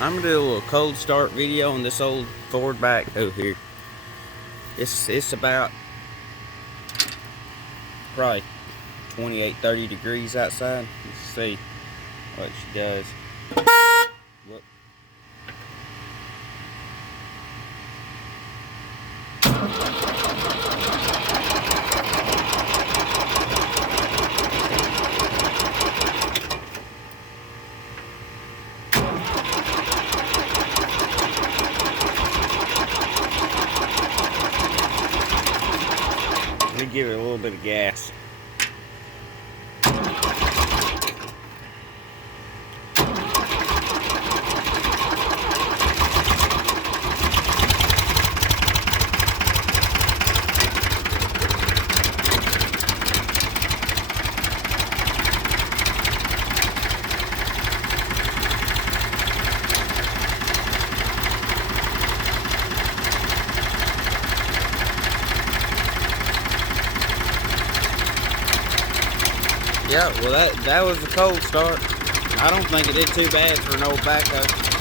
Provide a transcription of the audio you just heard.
I'm gonna do a little cold start video on this old Ford backhoe here. It's about probably 28-30 degrees outside. Let's see what she does. Whoop. Let me give it a little bit of gas. Yeah, well that was a cold start. I don't think it did too bad for an old backhoe.